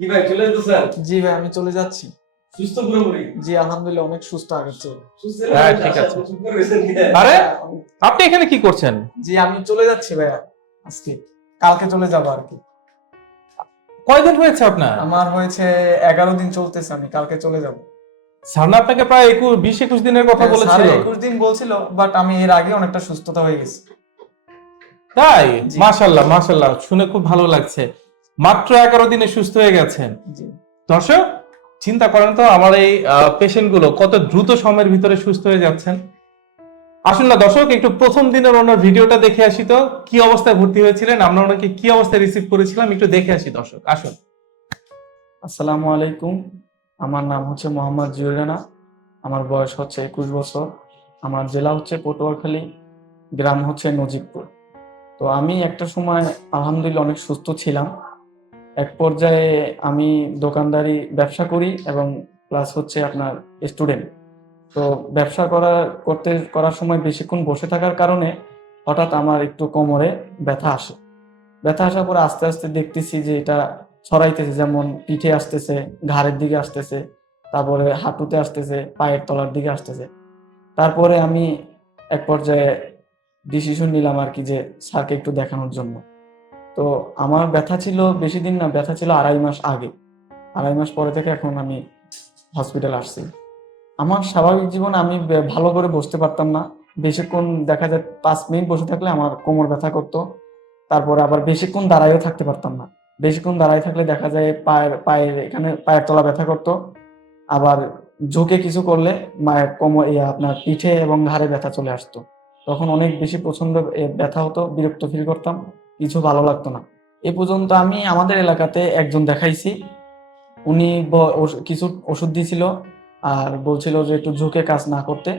কি ভাই চলে যেতেছেন জি ভাই আমি চলে যাচ্ছি। সুস্থ পুরোপুরি? জি আলহামদুলিল্লাহ অনেক সুস্থ হ্যাঁ, ঠিক আছে। আরে আপনি এখানে কি করছেন? জি আমি চলে যাচ্ছি ভাইয়া আজকে। কালকে চলে যাব আর কি। কয়দিন হয়েছে আপনার? আমার হয়েছে এগারো দিন চলতেছে আমি কালকে চলে যাব। সামনে আপনাকে প্রায় একুশ বিশ একুশ দিনের কথা বলেছিল। একুশ দিন বলছিল বাট আমি এর আগে অনেকটা সুস্থতা হয়ে গেছি। তাই। মাশাল্লাহ মাশাল্লাহ শুনে খুব ভালো লাগছে। মাত্র এগারো দিনে সুস্থ হয়ে গেছেন। দর্শক চিন্তা করেন তো আমার এই পেশেন্টগুলো কত দ্রুত সময়ের ভিতরে সুস্থ হয়ে যাচ্ছেন। আসুন না দর্শক একটু প্রথম দিনের ওনার ভিডিওটা দেখে আসি তো কি অবস্থায় ভর্তি হয়েছিলেন আমরা ওনাকে কি অবস্থায় রিসিভ করেছিলাম একটু দেখে আসি দর্শক আসুন। আসসালামু আলাইকুম আমার নাম হচ্ছে মোহাম্মদ জিউর রানা আমার বয়স হচ্ছে একুশ বছর আমার জেলা হচ্ছে পটুয়াখালী গ্রাম হচ্ছে নজিবপুর। তো আমি একটা সময় আলহামদুলিল্লাহ অনেক সুস্থ ছিলাম এক পর্যায়ে আমি দোকানদারি ব্যবসা করি এবং প্লাস হচ্ছে আপনার স্টুডেন্ট তো ব্যবসা করা, করতে, করার সময় বেশিক্ষণ বসে থাকার কারণে হঠাৎ আমার একটু কোমরে ব্যথা আসে। ব্যথা আসার পরে আস্তে আস্তে দেখতেছি যে এটা ছড়াইতেছে, যেমন পিঠে আসতেছে, ঘাড়ের দিকে আসতেছে, তারপরে হাঁটুতে আসতেছে, পায়ের তলার দিকে আসতেছে। তারপরে আমি এক পর্যায়ে ডিসিশন নিলাম আর কি যে স্যারকে একটু দেখানোর জন্য। তো আমার ব্যথা ছিল বেশি দিন না ব্যথা ছিল আড়াই মাস আগে। আড়াই মাস পরে থেকে এখন আমি হসপিটাল আসছি। আমার স্বাভাবিক জীবন আমি ভালো করে বসতে পারতাম না। বেশিক্ষণ দেখা যায় পাঁচ মিনিট বসে থাকলে আমার কোমর ব্যথা করতো। তারপরে আবার বেশিক্ষণ দাঁড়াইও থাকতে পারতাম না। বেশিক্ষণ দাঁড়ায় থাকলে দেখা যায় পায়ের পায়ের এখানে পায়ের তলা ব্যথা করতো। আবার ঝুঁকে কিছু করলে মায়ের কোমর আপনার পিঠে এবং ঘাড়ে ব্যথা চলে আসতো। তখন অনেক বেশি এ, ব্যথা হতো বিরক্ত ফিল করতাম। কিছু ভালো লাগতো না। এ পর্যন্ত আমি আমাদের এলাকাতে একজন দেখাইছি। উনি কিছু ওষুধ দিয়েছিল আর বলছিল যে একটু ঝুঁকে কাজ না করতে।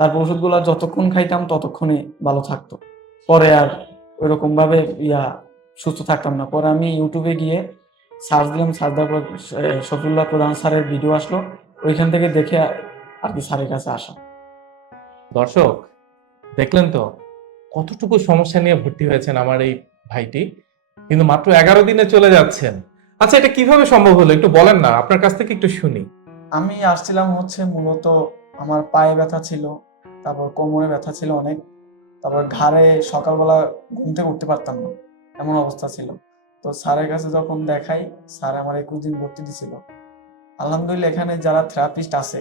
তারপর ওষুধগুলো যতক্ষণ খাইতাম ততক্ষণই ভালো থাকতো। পরে আর ওইরকম ভাবে ইয়া সুস্থ থাকতাম না। পরে আমি ইউটিউবে গিয়ে সার্চ দিলাম সার্চ দেওয়ার শফিউল্লাহ প্রধান স্যারের ভিডিও আসলো। ওইখান থেকে দেখে আর কি স্যারের কাছে আসা। দর্শক, দেখলেন তো? কতটুকু সমস্যা নিয়ে ভর্তি হয়েছেন আমার এই ভাইটি? কিন্তু মাত্র এগারো দিনে চলে যাচ্ছেন। আচ্ছা এটা কীভাবে সম্ভব হলো? একটু বলেন না, আপনার কাছ থেকে একটু শুনি। আমি আসছিলাম হচ্ছে মূলত আমার পায়ে ব্যথা ছিল, তারপর কোমরে ব্যথা ছিল অনেক, তারপর ঘাড়ে সকালবেলা ঘুম থেকে উঠতে পারতাম না, এমন অবস্থা ছিল। তো স্যারের কাছে যখন দেখাই, স্যার আমার একুশ দিন ভর্তি দিছিল। আলহামদুলিল্লাহ এখানে যারা থেরাপিস্ট আছে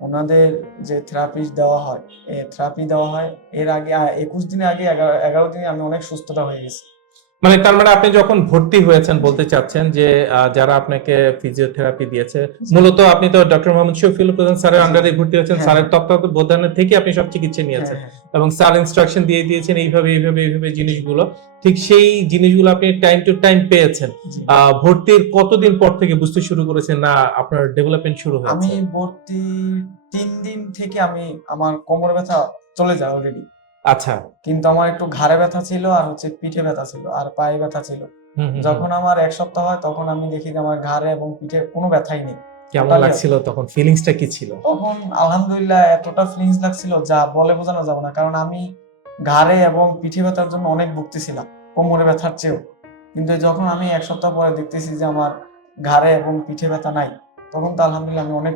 ওনাদের যে থেরাপিস্ট দেওয়া হয়, এ থেরাপি দেওয়া হয়, এর আগে একুশ দিনের আগে, এগারো এগারো দিনে আমি অনেক সুস্থতা হয়ে গেছি। মানে তার মানে আপনি যখন ভর্তি হয়েছেন বলতে চাচ্ছেন যে যারা আপনাকে ফিজিওথেরাপি দিয়েছে মূলত আপনি তো ডক্টর মোহাম্মদ শফিউল প্রধান স্যারের আন্ডারে ভর্তি হয়েছেন হ্যাঁ। স্যারের তত্ত্বাবধানে থেকে আপনি সব চিকিৎসা নিয়েছেন হ্যাঁ, হ্যাঁ। এবং স্যার ইনস্ট্রাকশন দিয়ে দিয়েছেন এইভাবে এইভাবে এইভাবে জিনিসগুলো। ঠিক সেই জিনিসগুলো আপনি টাইম টু টাইম পেয়েছেন। ভর্তির কতদিন পর থেকে বুঝতে শুরু করেছেন না আপনার ডেভেলপমেন্ট শুরু হয়েছে? আমি ভর্তি তিন দিন থেকে আমি আমার কোমর ব্যথা চলে যায় অলরেডি আচ্ছা। কিন্তু আমার একটু ঘাড়ে ব্যথা ছিল আর হচ্ছে পিঠে ব্যথা ছিল আর পায়ে ব্যথা ছিল। যখন আমার এক সপ্তাহ হয় তখন আমি দেখি যে আমার ঘাড়ে এবং পিঠে কোনো ব্যথাই নেই। কেমন লাগছিল তখন? ফিলিংসটা কি ছিল? তখন আলহামদুলিল্লাহ এতটা ফিলিংস লাগছিল যা বলে বোঝানো যাবে না। কারণ আমি ঘাড়ে এবং পিঠে ব্যথার জন্য অনেক ভুগতেছিলাম কোমরে ব্যথার চেয়েও। কিন্তু যখন আমি এক সপ্তাহ পরে দেখতেছি যে আমার ঘাড়ে এবং পিঠে ব্যথা নাই তখন তো আলহামদুলিল্লাহ আমি অনেক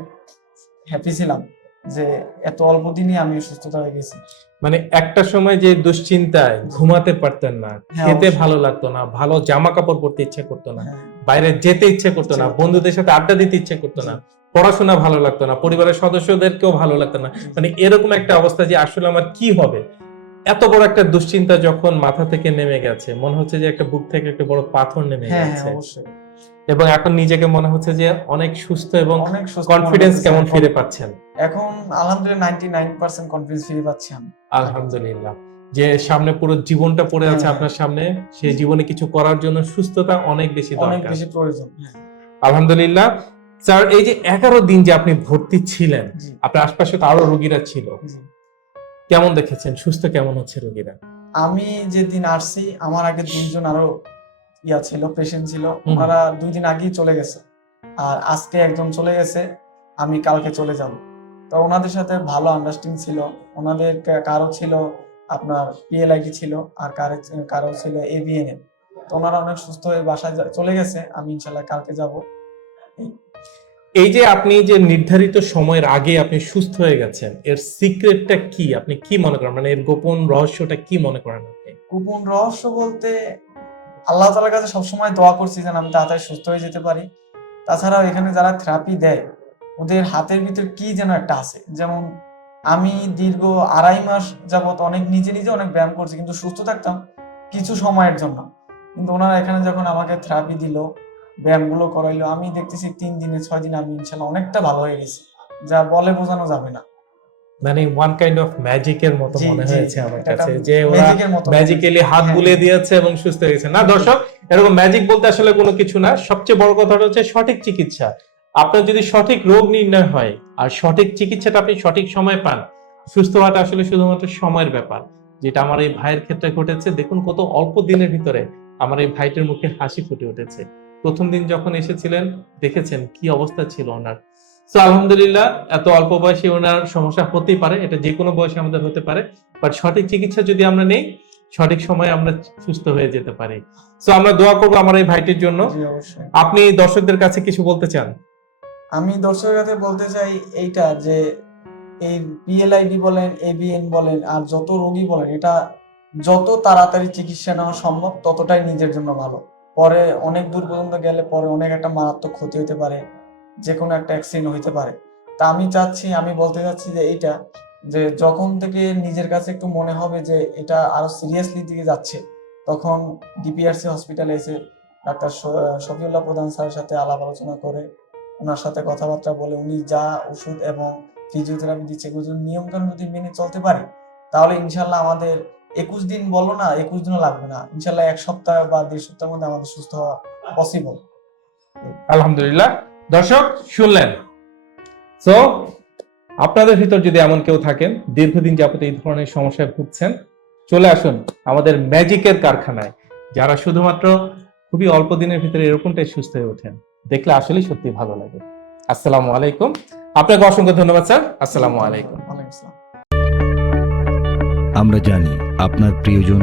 হ্যাপি ছিলাম। যে এত অল্প দিনই আমি সুস্থতা হয়ে গেছি। মানে একটা সময় যে দুশ্চিন্তায় ঘুমাতে পারতেন না হ্যাঁ, খেতে ভালো লাগতো না ভালো জামা কাপড় পরতে ইচ্ছে করতো না হ্যাঁ, বাইরে যেতে ইচ্ছে করতো না বন্ধুদের সাথে আড্ডা দিতে ইচ্ছে করতো না পড়াশোনা ভালো লাগতো না পরিবারের সদস্যদেরকেও ভালো লাগতো না। মানে এরকম একটা অবস্থা যে আসলে আমার কি হবে? এত বড় একটা দুশ্চিন্তা যখন মাথা থেকে নেমে গেছে মনে হচ্ছে যে একটা বুক থেকে একটা বড় পাথর নেমে হ্যাঁ গেছে। অবশ্যই। এবং এখন নিজেকে মনে হচ্ছে যে অনেক সুস্থ এবং অনেক কনফিডেন্স কেমন ফিরে পাচ্ছেন? এখন আলহামদুলিল্লাহ নাইনটি নাইন পার্সেন্ট কনফিডেন্স ফিরে পাচ্ছি আমি। আলহামদুলিল্লাহ। যে সামনে পুরো জীবনটা পড়ে আছে হ্যাঁ। আপনার সামনে সেই জীবনে কিছু করার জন্য সুস্থতা অনেক বেশি দরকার। অনেক বেশি প্রয়োজন হ্যাঁ, আলহামদুলিল্লাহ। স্যার এই যে এগারো দিন যে আপনি ভর্তি ছিলেন আপনার আশপাশে তো আরও রোগীরা ছিল। কেমন দেখেছেন? সুস্থ কেমন হচ্ছে রোগীরা? আমি যেদিন আসছি আমার আগে দুইজন আরও ইয়া ছিল পেশেন্ট ছিল ওনারা দুই দিন আগেই চলে গেছে। আর আজকে একজন চলে গেছে আমি কালকে চলে যাব। তো ওনাদের সাথে ভালো আন্ডারস্ট্যান্ডিং ছিল ওনাদের কারও ছিল আপনার পিএলআইটি ছিল আর কারও কারও ছিল এবিএনএ তো ওনারা অনেক সুস্থ হয়ে বাসায় চলে গেছে আমি ইনশাল্লাহ কালকে যাব। এই যে আপনি যে নির্ধারিত সময়ের আগে আপনি সুস্থ হয়ে গেছেন এর সিক্রেটটা কি? আপনি কি মনে করেন? মানে এর গোপন রহস্যটা কি মনে করেন আপনি? গোপন রহস্য বলতে আল্লাহ তালার কাছে সবসময় দোয়া করছি যেন আমি তাড়াতাড়ি সুস্থ হয়ে যেতে পারি। তাছাড়াও এখানে যারা থেরাপি দেয়, ওদের হাতের ভিতর কি যেন একটা আছে? যেমন আমি দীর্ঘ আড়াই মাস যাবত অনেক নিজে নিজে অনেক ব্যায়াম করছি কিন্তু সুস্থ থাকতাম কিছু সময়ের জন্য। কিন্তু ওনারা এখানে যখন আমাকে থেরাপি দিল, ব্যায়ামগুলো করাইলো, আমি দেখতেছি তিন দিনে ছয় দিনে আমি ইনশাল্লাহ অনেকটা ভালো হয়ে গেছি। যা বলে বোঝানো যাবে না। মানে ওয়ান কাইন্ড অফ ম্যাজিকের মতো মনে হয়েছে আমার কাছে যে ওরা ম্যাজিক্যালি হাত হ্যাঁ, বুলিয়ে হ্যাঁ। দিয়েছে এবং সুস্থ হয়ে গেছে। না দর্শক এরকম ম্যাজিক বলতে আসলে কোনো কিছু না। সবচেয়ে বড় কথাটা হচ্ছে সঠিক চিকিৎসা। আপনার যদি সঠিক রোগ নির্ণয় হয় আর সঠিক চিকিৎসাটা আপনি সঠিক সময় পান সুস্থ হওয়াটা আসলে শুধুমাত্র সময়ের ব্যাপার যেটা আমার এই ভাইয়ের ক্ষেত্রে ঘটেছে। দেখুন কত অল্প দিনের ভিতরে আমার এই ভাইটির মুখে হাসি ফুটে উঠেছে। প্রথম দিন যখন এসেছিলেন দেখেছেন কি অবস্থা ছিল ওনার। তো আলহামদুলিল্লাহ এত অল্প বয়সে ওনার সমস্যা হতেই পারে এটা যে কোনো বয়সে আমাদের হতে পারে বাট সঠিক চিকিৎসা যদি আমরা নেই সঠিক সময়ে আমরা সুস্থ হয়ে যেতে পারি। তো আমরা দোয়া করব আমার এই ভাইটির জন্য। আপনি দর্শকদের কাছে কিছু বলতে চান? আমি দর্শকের কাছে বলতে চাই এইটা যে এই পিএলআইডি বলেন এবিএন বলেন আর যত রোগী বলেন এটা যত তাড়াতাড়ি চিকিৎসা নেওয়া সম্ভব ততটাই নিজের জন্য ভালো। পরে অনেক দূর পর্যন্ত গেলে পরে অনেক একটা মারাত্মক ক্ষতি হতে পারে। যে কোনো একটা অ্যাক্সিডেন্ট হইতে পারে। তা আমি চাচ্ছি, আমি বলতে চাচ্ছি যে এইটা, যে যখন থেকে নিজের কাছে একটু মনে হবে যে এটা আরও সিরিয়াসলি দিকে যাচ্ছে, তখন ডিপিআরসি হসপিটালে এসে ডাক্তার শফিউল্লাহ প্রধান স্যারের সাথে আলাপ আলোচনা করে ওনার সাথে কথাবার্তা বলে উনি যা ওষুধ এবং ফিজিওথেরাপি দিচ্ছে নিয়ম কানুন যদি মেনে চলতে পারি, তাহলে ইনশাল্লাহ আমাদের একুশ দিন বলো না, একুশ দিনও লাগবে না। ইনশাল্লাহ এক সপ্তাহ বা দেড় সপ্তাহের মধ্যে আমাদের সুস্থ হওয়া পসিবল আলহামদুলিল্লাহ। দর্শক, শুনলেন। তো আপনাদের ভিতর যদি এমন কেউ থাকেন, দীর্ঘদিন যাবত এই ধরনের সমস্যায় ভুগছেন, চলে আসুন আমাদের ম্যাজিকের কারখানায়, যারা শুধুমাত্র খুবই অল্প দিনের ভিতরে এরকমটাই সুস্থ হয়ে ওঠেন। দেখলে আসলেই সত্যি ভালো লাগে। আসসালামু আলাইকুম। আপনাকে অসংখ্য ধন্যবাদ, স্যার। আসসালামু আলাইকুম। আমরা জানি আপনার প্রিয়জন